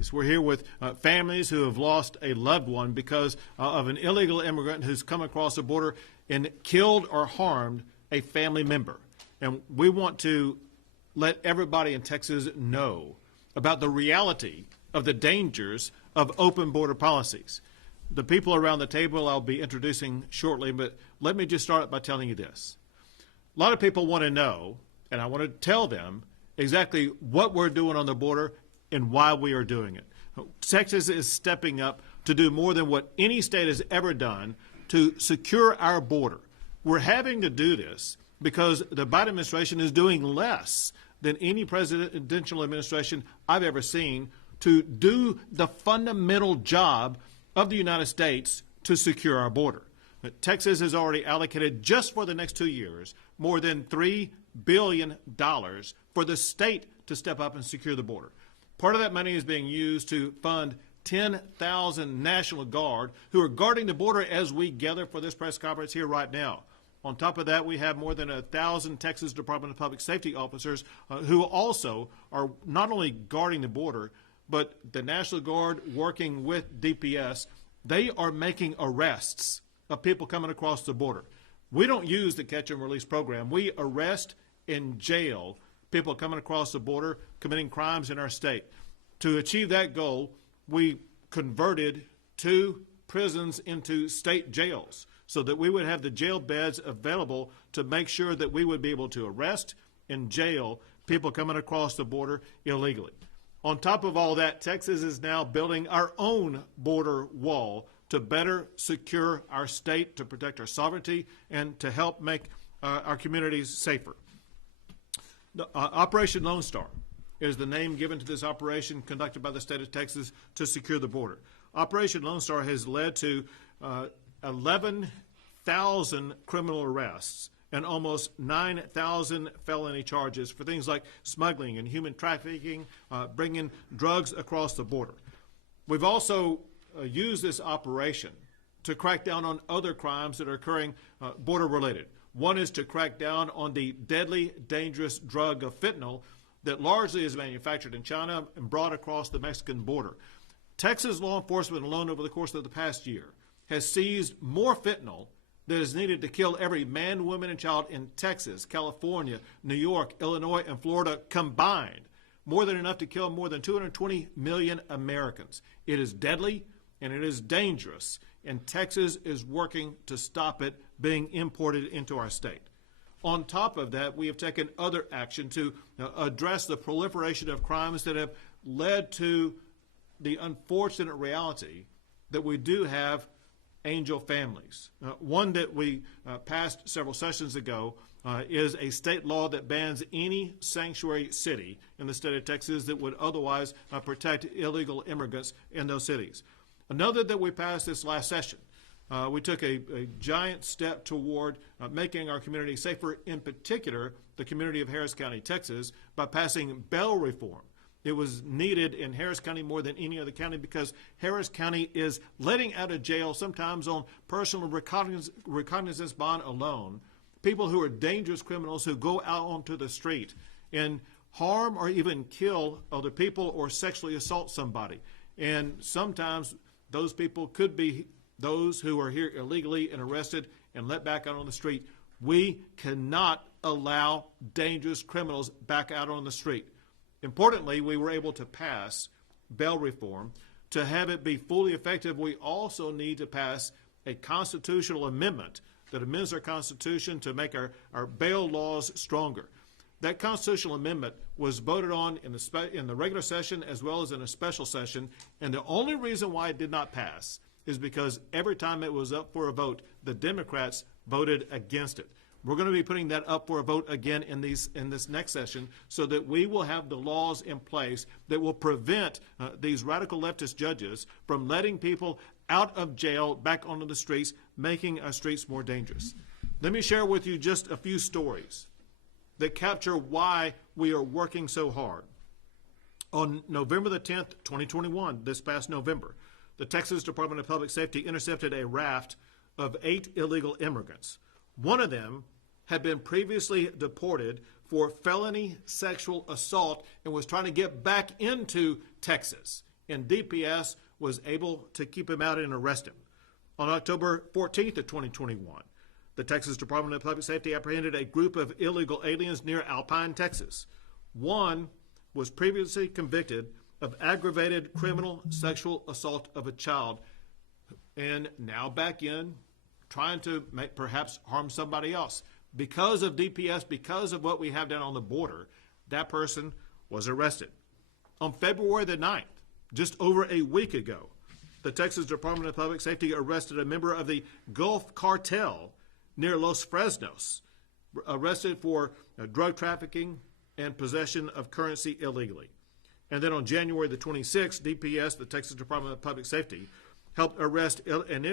families. We're here with families who have lost a loved one because of an illegal immigrant who's come across the border and killed or harmed a family member. And we want to let everybody in Texas know about the reality of the dangers of open border policies. The people around the table I'll be introducing shortly, but let me just start by telling you this. A lot of people want to know, and I want to tell them exactly what we're doing on the border and why we are doing it. Texas is stepping up to do more than what any state has ever done to secure our border. We're having to do this because the Biden administration is doing less than any presidential administration I've ever seen to do the fundamental job of the United States to secure our border. Texas has already allocated, just for the next 2 years, more than $3 billion for the state to step up and secure the border. Part of that money is being used to fund 10,000 National Guard who are guarding the border as we gather for this press conference here right now. On top of that, we have more than 1,000 Texas Department of Public Safety officers who also are not only guarding the border, but the National Guard working with DPS, they are making arrests of people coming across the border. We don't use the catch and release program. We arrest and jail people coming across the border committing crimes in our state. To achieve that goal, we converted 2 prisons into state jails so that we would have the jail beds available to make sure that we would be able to arrest and jail people coming across the border illegally. On top of all that, Texas is now building our own border wall to better secure our state, to protect our sovereignty, and to help make our communities safer. Operation Lone Star is the name given to this operation conducted by the state of Texas to secure the border. Operation Lone Star has led to 11,000 criminal arrests and almost 9,000 felony charges for things like smuggling and human trafficking, bringing drugs across the border. We've also used this operation to crack down on other crimes that are occurring border-related. One is to crack down on the deadly, dangerous drug of fentanyl that largely is manufactured in China and brought across the Mexican border. Texas law enforcement alone over the course of the past year has seized more fentanyl that is needed to kill every man, woman, and child in Texas, California, New York, Illinois, and Florida combined. More than enough to kill more than 220 million Americans. It is deadly and it is dangerous, and Texas is working to stop it being imported into our state. On top of that, we have taken other action to address the proliferation of crimes that have led to the unfortunate reality that we do have angel families. One that we passed several sessions ago is a state law that bans any sanctuary city in the state of Texas that would otherwise protect illegal immigrants in those cities. Another that we passed this last session, we took a giant step toward making our community safer, in particular the community of Harris County, Texas, by passing bail reform. It was needed in Harris County more than any other county because Harris County is letting out of jail, sometimes on personal recognizance bond alone, people who are dangerous criminals who go out onto the street and harm or even kill other people or sexually assault somebody. And sometimes those people could be those who are here illegally and arrested and let back out on the street. We cannot allow dangerous criminals back out on the street. Importantly, we were able to pass bail reform. To have it be fully effective, we also need to pass a constitutional amendment that amends our Constitution to make our bail laws stronger. That constitutional amendment was voted on in the regular session as well as in a special session, and the only reason why it did not pass is because every time it was up for a vote, the Democrats voted against it. We're going to be putting that up for a vote again in this next session so that we will have the laws in place that will prevent these radical leftist judges from letting people out of jail back onto the streets, making our streets more dangerous. Let me share with you just a few stories that capture why we are working so hard. On November the 10th, 2021, this past November, the Texas Department of Public Safety intercepted a raft of 8 illegal immigrants. One of them had been previously deported for felony sexual assault and was trying to get back into Texas. and DPS was able to keep him out and arrest him. On October 14th of 2021, the Texas Department of Public Safety apprehended a group of illegal aliens near Alpine, Texas. One was previously convicted of aggravated criminal sexual assault of a child and now back in trying to perhaps harm somebody else. Because of DPS, because of what we have down on the border, that person was arrested. On February the 9th, just over a week ago, the Texas Department of Public Safety arrested a member of the Gulf Cartel near Los Fresnos, arrested for drug trafficking and possession of currency illegally. And then on January the 26th, DPS, the Texas Department of Public Safety, helped arrest an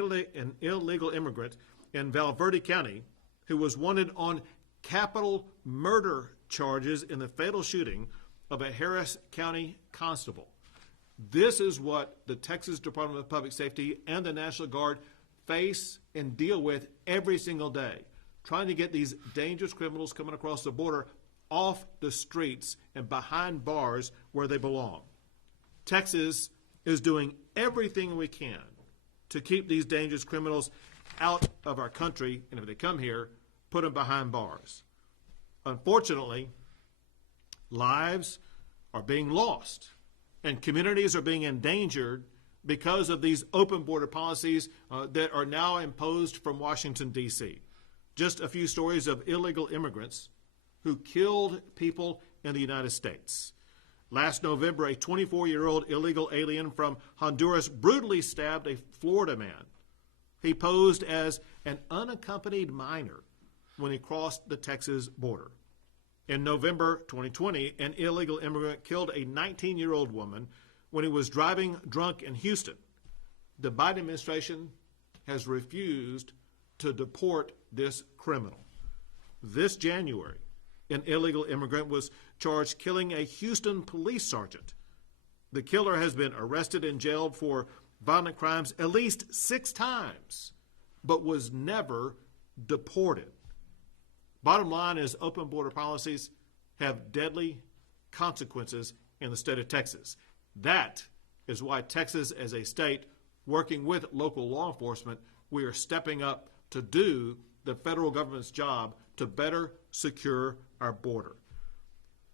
illegal immigrant in Valverde County who was wanted on capital murder charges in the fatal shooting of a Harris County constable. This is what the Texas Department of Public Safety and the National Guard face and deal with every single day, trying to get these dangerous criminals coming across the border off the streets and behind bars where they belong. Texas is doing everything we can to keep these dangerous criminals out of our country, and if they come here, put them behind bars. Unfortunately, lives are being lost and communities are being endangered because of these open border policies that are now imposed from Washington, D.C. Just a few stories of illegal immigrants who killed people in the United States. Last November, a 24-year-old illegal alien from Honduras brutally stabbed a Florida man. He posed as an unaccompanied minor when he crossed the Texas border. In November 2020, an illegal immigrant killed a 19-year-old woman when he was driving drunk in Houston. The Biden administration has refused to deport this criminal. This January, an illegal immigrant was charged killing a Houston police sergeant. The killer has been arrested and jailed for violent crimes at least 6 times, but was never deported. Bottom line is open border policies have deadly consequences in the state of Texas. That is why Texas, as a state, working with local law enforcement, we are stepping up to do the federal government's job to better secure our border.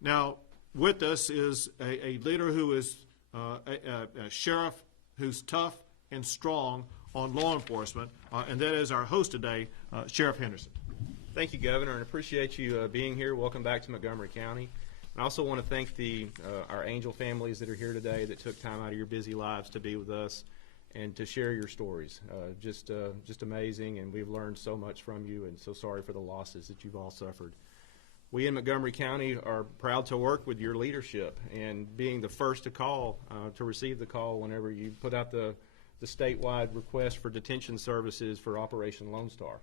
Now, with us is a leader who is a sheriff who's tough and strong on law enforcement, and that is our host today, Sheriff Henderson. Thank you, Governor, and appreciate you being here. Welcome back to Montgomery County. And I also want to thank our Angel families that are here today that took time out of your busy lives to be with us and to share your stories. Just amazing, and we've learned so much from you, and so sorry for the losses that you've all suffered. We in Montgomery County are proud to work with your leadership and being the first to call, to receive the call whenever you put out the statewide request for detention services for Operation Lone Star.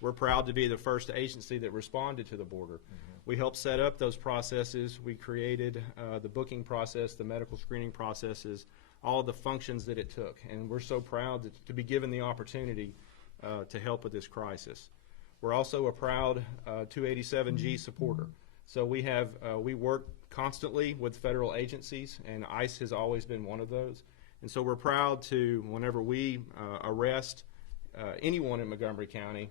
We're proud to be the first agency that responded to the border. Mm-hmm. We helped set up those processes. We created the booking process, the medical screening processes, all the functions that it took. And we're so proud to be given the opportunity to help with this crisis. We're also a proud 287G supporter. So we work constantly with federal agencies, and ICE has always been one of those. And so we're proud to, whenever we arrest anyone in Montgomery County,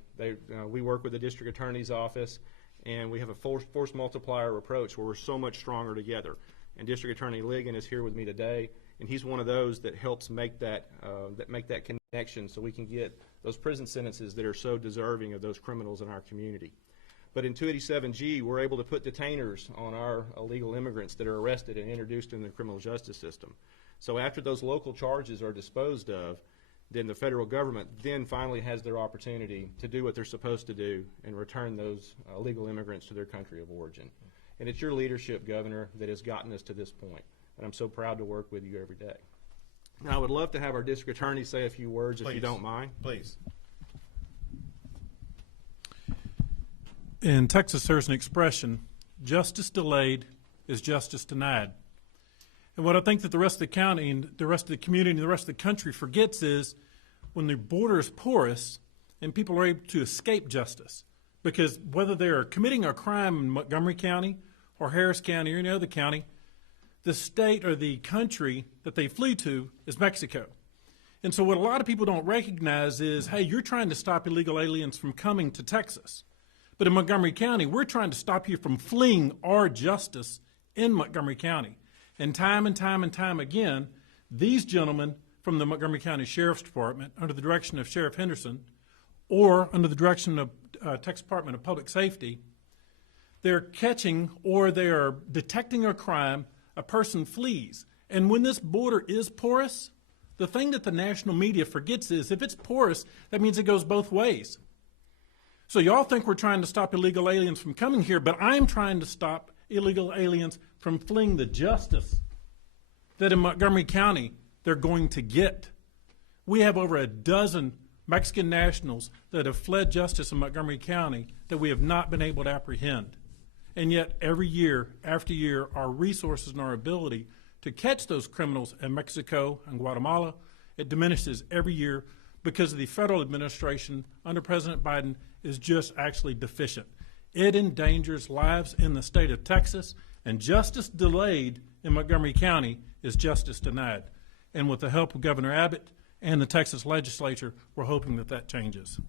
we work with the district attorney's office, and we have a force multiplier approach where we're so much stronger together. And District Attorney Ligon is here with me today, and he's one of those that helps make that connection so we can get those prison sentences that are so deserving of those criminals in our community. But in 287G, we're able to put detainers on our illegal immigrants that are arrested and introduced in the criminal justice system. So after those local charges are disposed of, then the federal government then finally has their opportunity to do what they're supposed to do and return those illegal immigrants to their country of origin. And it's your leadership, Governor, that has gotten us to this point. And I'm so proud to work with you every day. Now, I would love to have our district attorney say a few words, if you don't mind. Please. In Texas, there's an expression, justice delayed is justice denied. And what I think that the rest of the county and the rest of the community and the rest of the country forgets is when the border is porous and people are able to escape justice. Because whether they're committing a crime in Montgomery County or Harris County or any other county, the state or the country that they flee to is Mexico. And so what a lot of people don't recognize is, hey, you're trying to stop illegal aliens from coming to Texas. But in Montgomery County, we're trying to stop you from fleeing our justice in Montgomery County. And time again, these gentlemen from the Montgomery County Sheriff's Department, under the direction of Sheriff Henderson, or under the direction of Texas Department of Public Safety, they're catching or they are detecting a crime, a person flees. And when this border is porous, the thing that the national media forgets is if it's porous, that means it goes both ways. So y'all think we're trying to stop illegal aliens from coming here, but I'm trying to stop illegal aliens from fleeing the justice that in Montgomery County they're going to get. We have over a dozen Mexican nationals that have fled justice in Montgomery County that we have not been able to apprehend. And yet every year after year, our resources and our ability to catch those criminals in Mexico and Guatemala, it diminishes every year because the federal administration under President Biden is just actually deficient. It endangers lives in the state of Texas, and justice delayed in Montgomery County is justice denied. And with the help of Governor Abbott and the Texas legislature, we're hoping that that changes.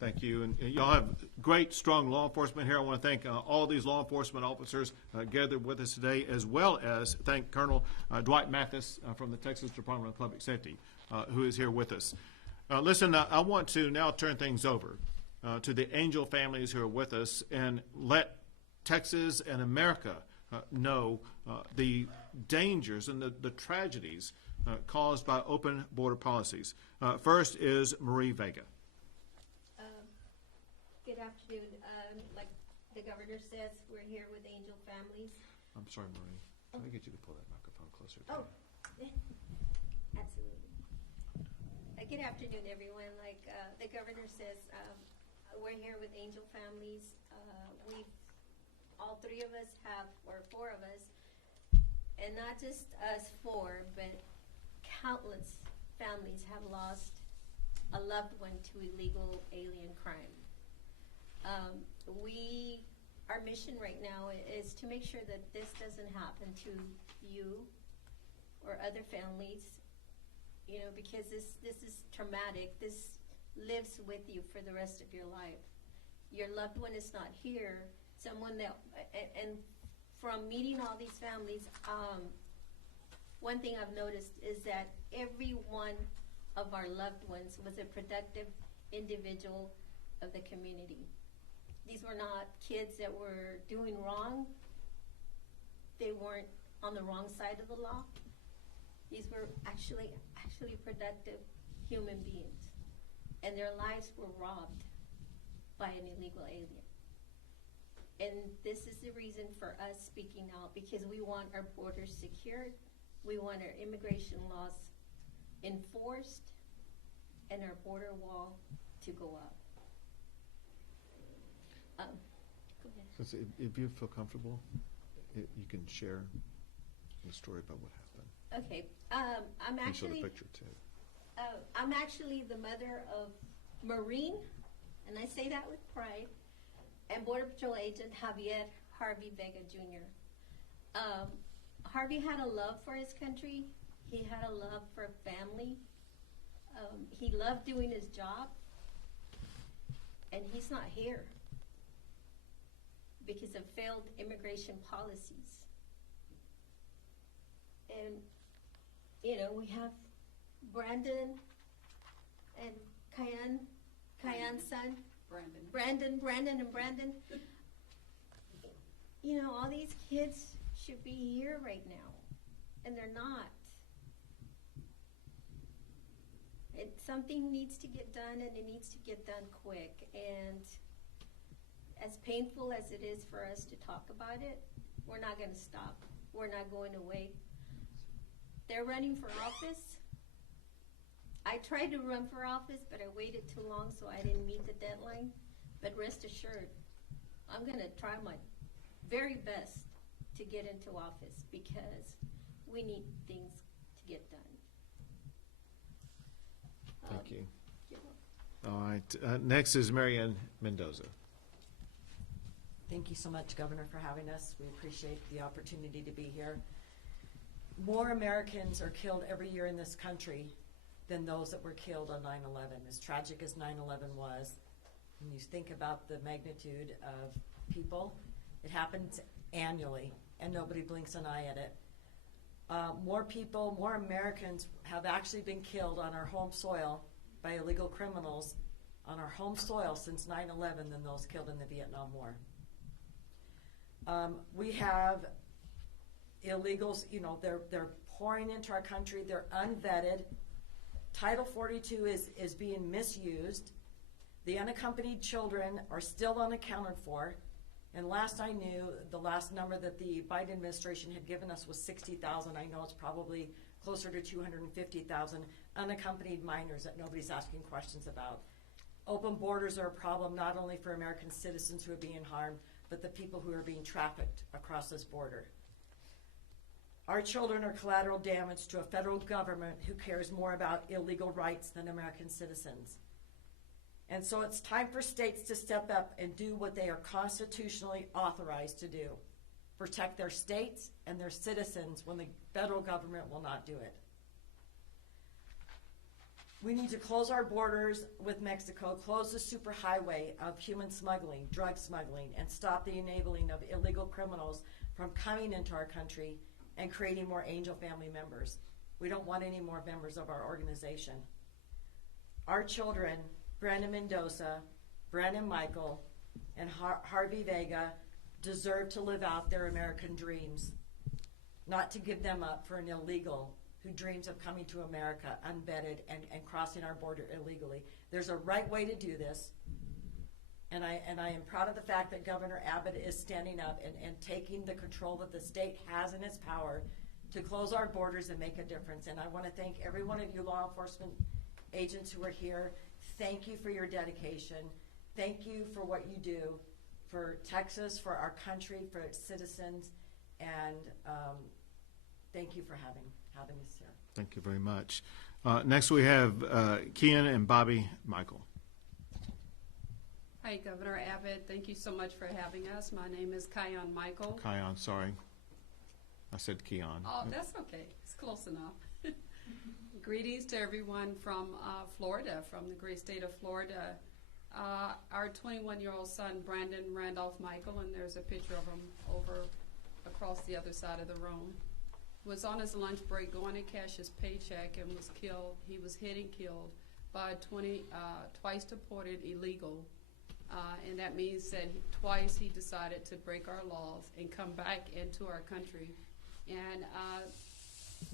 Thank you. And y'all have great, strong law enforcement here. I want to thank all of these law enforcement officers gathered with us today, as well as thank Colonel Dwight Mathis from the Texas Department of Public Safety, who is here with us. Listen, I want to now turn things over to the Angel families who are with us and let Texas and America know the dangers and the tragedies caused by open border policies. First is Marie Vega. Good afternoon. Like the governor says, we're here with Angel families. I'm sorry, Marie. Can I get you to pull that microphone closer to you? Absolutely. Good afternoon, everyone. Like the governor says, we're here with Angel families. All three of us have, or four of us, and not just us four, but countless families have lost a loved one to illegal alien crime. Our mission right now is to make sure that this doesn't happen to you or other families, you know, because this is traumatic. This lives with you for the rest of your life. Your loved one is not here. Someone that, and from meeting all these families, one thing I've noticed is that every one of our loved ones was a productive individual of the community. These were not kids that were doing wrong. They weren't on the wrong side of the law. These were actually productive human beings. And their lives were robbed by an illegal alien. And this is the reason for us speaking out, because we want our borders secured, we want our immigration laws enforced, and our border wall to go up. Go ahead. So if you feel comfortable, you can share the story about what happened. Okay, I'm You show actually the picture too. I'm actually the mother of Marine, and I say that with pride, and Border Patrol Agent Javier Harvey Vega Jr. Harvey had a love for his country. He had a love for family. He loved doing his job, and he's not here because of failed immigration policies. And, you know, we have Brandon and Kayan's son. Brandon. You know, all these kids should be here right now, and they're not. Something needs to get done, and it needs to get done quick. And as painful as it is for us to talk about it, we're not going to stop. We're not going away. They're running for office. I tried to run for office, but I waited too long, so I didn't meet the deadline. But rest assured, I'm going to try my very best to get into office, because we need things to get done. Thank you. You're welcome. All right. Next is Marianne Mendoza. Thank you so much, Governor, for having us. We appreciate the opportunity to be here. more Americans are killed every year in this country than those that were killed on 9/11. As tragic as 9/11 was, when you think about the magnitude of people, it happens annually, and nobody blinks an eye at it. More people, more Americans have actually been killed on our home soil by illegal criminals on our home soil since 9/11 than those killed in the Vietnam War. We have illegals, you know, they're pouring into our country, they're unvetted. Title 42 is being misused. The unaccompanied children are still unaccounted for. And last I knew, the last number that the Biden administration had given us was 60,000. I know it's probably closer to 250,000 unaccompanied minors that nobody's asking questions about. Open borders are a problem not only for American citizens who are being harmed, but the people who are being trafficked across this border. Our children are collateral damage to a federal government who cares more about illegal rights than American citizens. And so it's time for states to step up and do what they are constitutionally authorized to do. Protect their states and their citizens when the federal government will not do it. We need to close our borders with Mexico, close the superhighway of human smuggling, drug smuggling, and stop the enabling of illegal criminals from coming into our country and creating more angel family members. We don't want any more members of our organization. Our children, Brandon Mendoza, Brandon Michael, and Harvey Vega, deserve to live out their American dreams, not to give them up for an illegal who dreams of coming to America unvetted and crossing our border illegally. There's a right way to do this, and I am proud of the fact that Governor Abbott is standing up and taking the control that the state has in its power to close our borders and make a difference. And I want to thank every one of you law enforcement agents who are here. Thank you for your dedication. Thank you for what you do for Texas, for our country, for its citizens, and thank you for having us here. Thank you very much. Next we have Kian and Bobby Michael. Hi, Governor Abbott. Thank you so much for having us. My name is Kian Michael. Kian, sorry. I said Kian. Oh, that's okay. It's close enough. Greetings to everyone from Florida, from the great state of Florida. Our 21-year-old son, Brandon Randolph Michael, and there's a picture of him over across the other side of the room, was on his lunch break going to cash his paycheck and was killed. He was hit and killed by a twice deported illegal. And that means that twice he decided to break our laws and come back into our country. And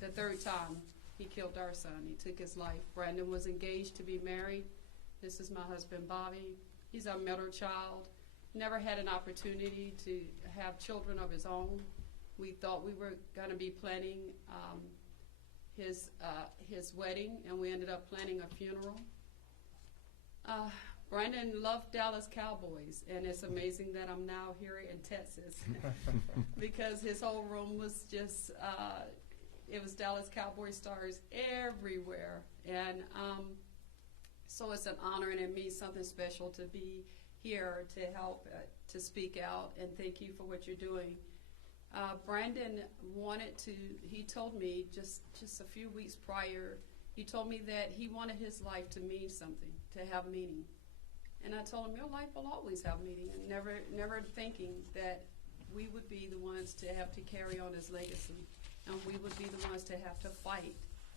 the third time, he killed our son. He took his life. Brandon was engaged to be married. This is my husband, Bobby. He's our middle child. Never had an opportunity to have children of his own. We thought we were going to be planning his wedding, and we ended up planning a funeral. Brandon loved Dallas Cowboys, and it's amazing that I'm now here in Texas because his whole room was just, it was Dallas Cowboy stars everywhere. And so it's an honor, and it means something special to be here to help to speak out, and thank you for what you're doing. Brandon he told me just a few weeks prior, he told me that he wanted his life to mean something, to have meaning. And I told him, your life will always have meaning, and never thinking that we would be the ones to have to carry on his legacy, and we would be the ones to have to fight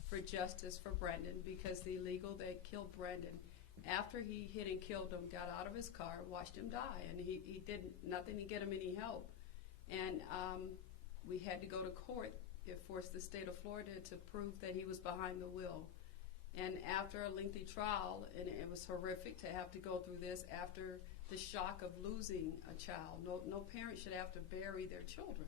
for justice for Brandon, because the illegal that killed Brandon, after he hit and killed him, got out of his car, watched him die, and he did nothing to get him any help. And we had to go to court. It forced the state of Florida to prove that he was behind the wheel. And after a lengthy trial, and it was horrific to have to go through this after the shock of losing a child. No parent should have to bury their children.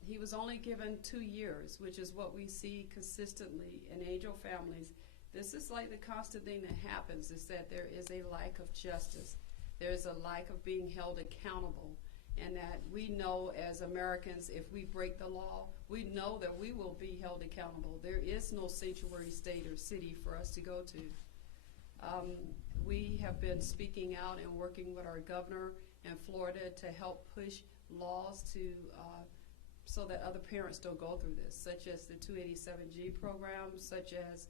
He was only given 2 years, which is what we see consistently in angel families. This is like the constant thing that happens, is that there is a lack of justice. There is a lack of being held accountable. And that we know as Americans, if we break the law, we know that we will be held accountable. There is no sanctuary state or city for us to go to. We have been speaking out and working with our governor in Florida to help push laws to so that other parents don't go through this, such as the 287G program, such as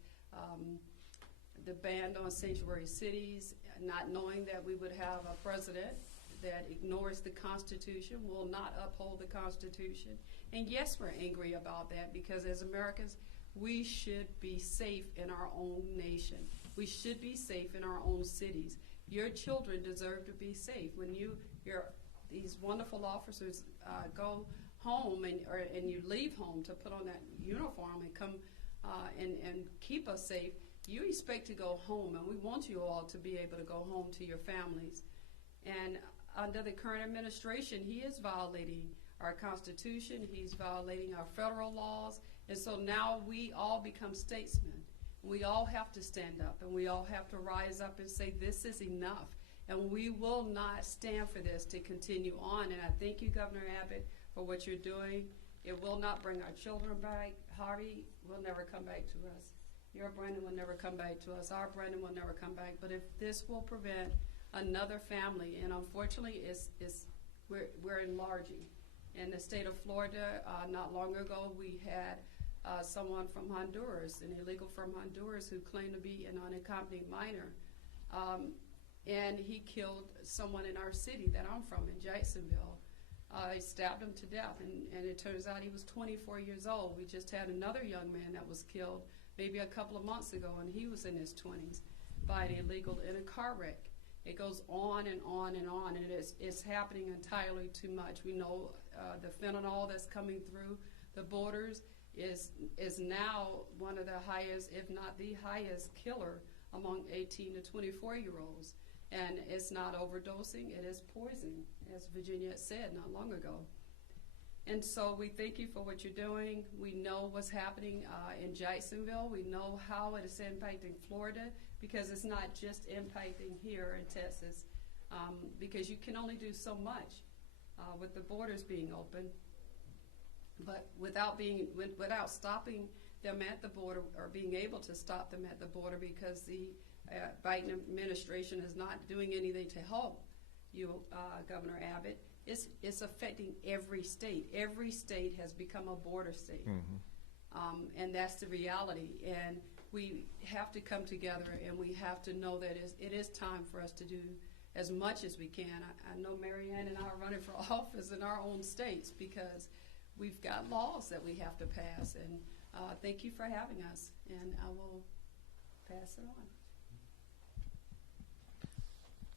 the ban on sanctuary cities, not knowing that we would have a president that ignores the Constitution, will not uphold the Constitution. And yes, we're angry about that because as Americans, we should be safe in our own nation. We should be safe in our own cities. Your children deserve to be safe. When these wonderful officers go home and you leave home to put on that uniform and come and keep us safe, you expect to go home, and we want you all to be able to go home to your families. And under the current administration, he is violating our Constitution, he's violating our federal laws, and so now we all become statesmen. We all have to stand up, and we all have to rise up and say this is enough, and we will not stand for this to continue on. And I thank you, Governor Abbott, for what you're doing. It will not bring our children back. Harvey will never come back to us. Your Brandon will never come back to us. Our Brandon will never come back. But if this will prevent another family, and unfortunately we're enlarging. In the state of Florida, not long ago, we had someone from Honduras, an illegal from Honduras, who claimed to be an unaccompanied minor. And he killed someone in our city that I'm from, in Jacksonville. He stabbed him to death, and it turns out he was 24 years old. We just had another young man that was killed maybe a couple of months ago, and he was in his 20s by an illegal in a car wreck. It goes on and on and on, and it's happening entirely too much. We know the fentanyl that's coming through the borders is now one of the highest, if not the highest, killer among 18 to 24-year-olds. And it's not overdosing, it is poison, as Virginia said not long ago. And so we thank you for what you're doing. We know what's happening in Jacksonville. We know how it is impacting Florida, because it's not just impacting here in Texas, because you can only do so much with the borders being open. But without stopping them at the border, or being able to stop them at the border, because the Biden administration is not doing anything to help you, Governor Abbott, it's affecting every state. Every state has become a border state. Mm-hmm. And that's the reality. And we have to come together, and we have to know that it is time for us to do as much as we can. I know Marianne and I are running for office in our own states because we've got laws that we have to pass. And thank you for having us, and I will pass it on.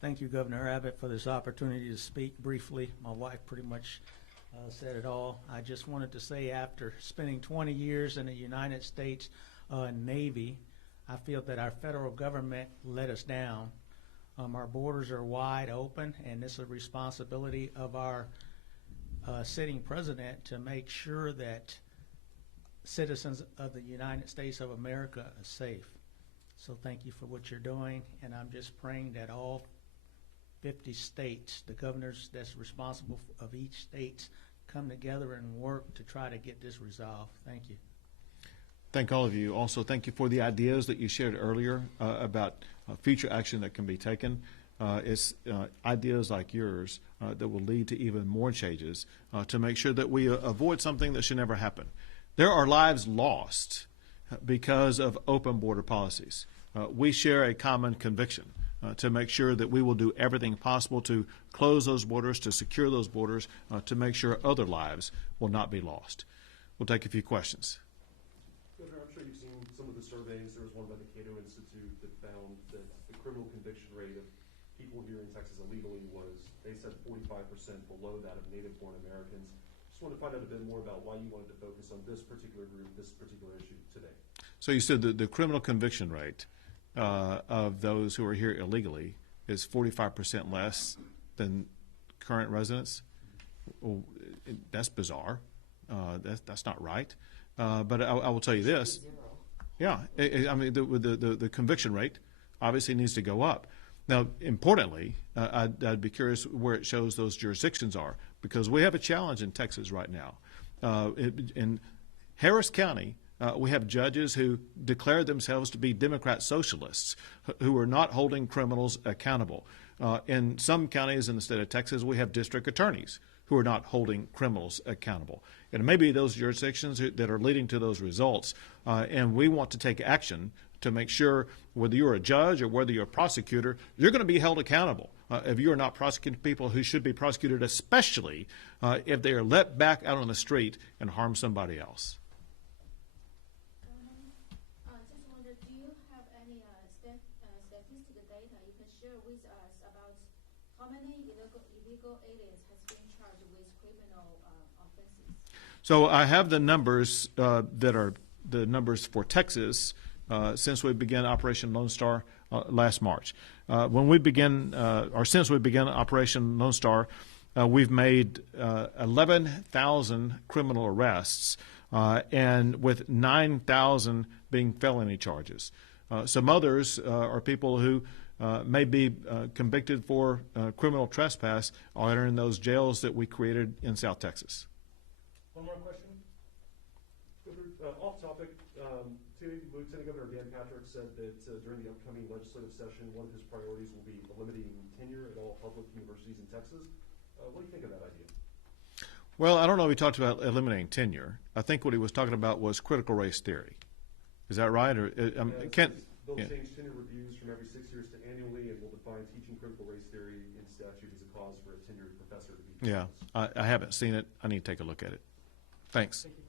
Thank you, Governor Abbott, for this opportunity to speak briefly. My wife pretty much said it all. I just wanted to say, after spending 20 years in the United States Navy, I feel that our federal government let us down. Our borders are wide open, and it's a responsibility of our sitting president to make sure that citizens of the United States of America are safe. So thank you for what you're doing, and I'm just praying that all 50 states, the governors that's responsible of each state, come together and work to try to get this resolved. Thank you. Thank all of you. Also, thank you for the ideas that you shared earlier about future action that can be taken. It's ideas like yours that will lead to even more changes to make sure that we avoid something that should never happen. There are lives lost because of open border policies. We share a common conviction to make sure that we will do everything possible to close those borders, to secure those borders, to make sure other lives will not be lost. We'll take a few questions. Governor, I'm sure you've seen some of the surveys. There was one by the Cato Institute that found that the criminal conviction rate of people here in Texas illegally was, they said, 45% below that of native-born Americans. Just want to find out a bit more about why you wanted to focus on this particular group, this particular issue today. So you said that the criminal conviction rate of those who are here illegally is 45% less than current residents. Well, that's bizarre. That's not right. But I will tell you this. Yeah, I mean, the conviction rate obviously needs to go up. Now, importantly, I'd be curious where it shows those jurisdictions are, because we have a challenge in Texas right now. In Harris County, we have judges who declare themselves to be Democrat socialists who are not holding criminals accountable. In some counties in the state of Texas, we have district attorneys who are not holding criminals accountable. And it may be those jurisdictions that are leading to those results, and we want to take action to make sure whether you're a judge or whether you're a prosecutor, you're going to be held accountable if you are not prosecuting people who should be prosecuted, especially if they are let back out on the street and harm somebody else. Just wonder, do you have any statistical data you can share with us about how many illegal aliens has been charged with criminal offenses? So I have the numbers that are the numbers for Texas since we began Operation Lone Star last March. Since we began Operation Lone Star, we've made 11,000 criminal arrests, and with 9,000 being felony charges. Some others are people who may be convicted for criminal trespass are in those jails that we created in South Texas. One more question. Off topic, Lieutenant Governor Dan Patrick said that during the upcoming legislative session, one of his priorities will be eliminating tenure at all public universities in Texas. What do you think of that idea? Well, I don't know if he talked about eliminating tenure. I think what he was talking about was critical race theory. Is that right? Or They'll yeah. change tenure reviews from every 6 years to annually, and will define teaching critical race theory in statute as a cause for a tenured professor to be. Yeah, I haven't seen it. I need to take a look at it. Thanks. Thank you.